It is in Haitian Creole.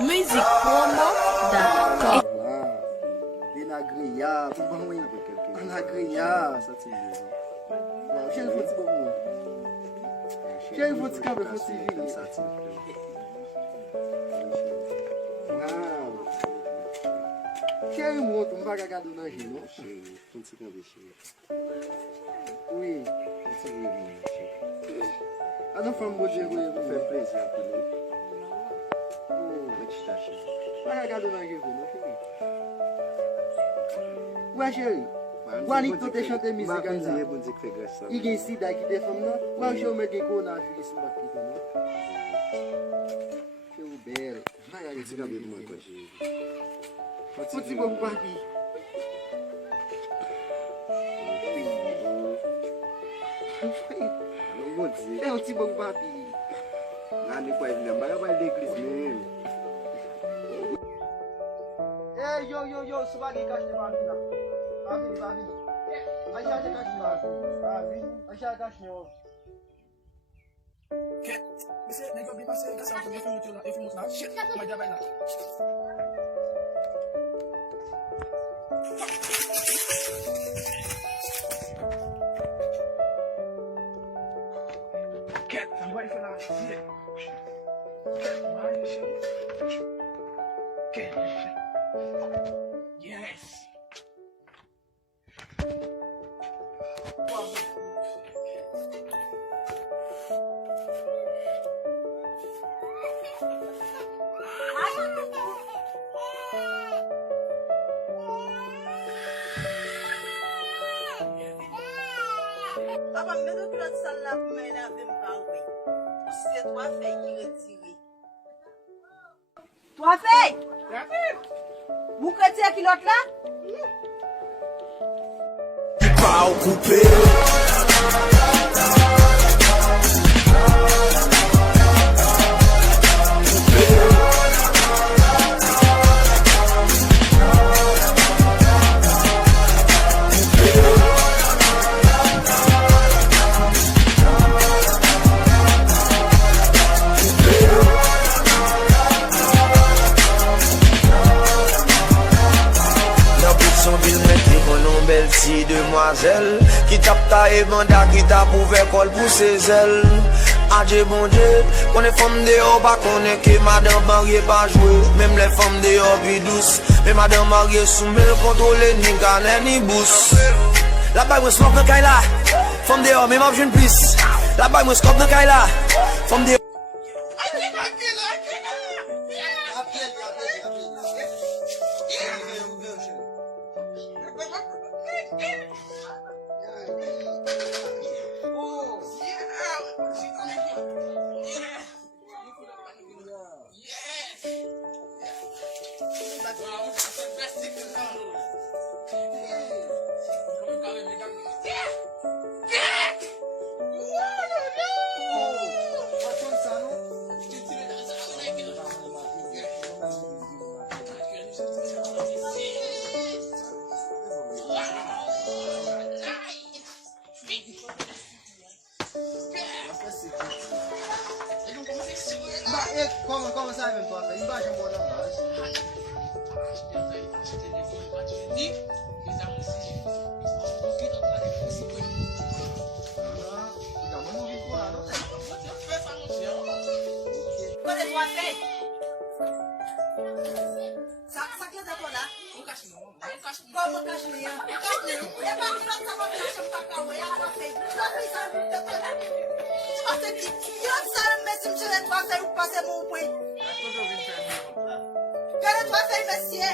Musicpromo.com. Vinagreia, tudo bom aí? Vinagreia, só te digo. Cheio de futebol muito. Cheio de futebol, eu fosse vir. Cheio de muito, não vai cagar do nojinho, não? Cheio, quando você quer cheio. Oui, quando você vê cheio. Ah, não foi um bom dia, eu vou fazer preso, né? Vou te estar cheio. Vai cagar do nojinho, não, filho? Ué, chérie, Guanito deixa de musique comme ça. Il y a ici qui défend non. Moi je me dis qu'on a fait ce bac non. C'est belle. Vai c'est gabi moi quoi. Petit bon parti. Non bon Dieu. C'est un petit bon parti. Là n'est pas évident, va l'église même. Eh yo, souvent les caches de ma vie là. Babi. Acha cache babi. Acha cache no. Que? Você nem que eu passei em casa, eu fui lá. Shit, mas já vai lá. Que? Vai lá. Shit. Vai, shit. Que? Yes. Papa, mets le clot sale là pour me laver me parler. C'est toi fait qui retire. Toi fait? Vous crétez qui l'autre là? Pas coupé. Si demoiselle qui tape ta et banda qui t'a pouvé col pour ses ailes. Adieu bon Dieu, qu'on est femme dehors, pas qu'on est que madame mariée pas jouer. Même les femmes dehors plus douces, mais madame mariée soumet le contrôle ni canne ni bousse. La-bas moi smoke dans Kaila, femme dehors même en jeune plus. La-bas moi scope dans Kaila, femme dehors. Como sai mesmo, tua filha? Embaixo eu vou dar um gás. Quando é tua fé? Saque da bola. Um cachorro. Como um cachorro? É para que nós estamos achando para cá, olha a fé. Nós precisamos de toda. Você que eu sabe mesmo que ele vai sair o passe mon point. Quelle toi fait monsieur?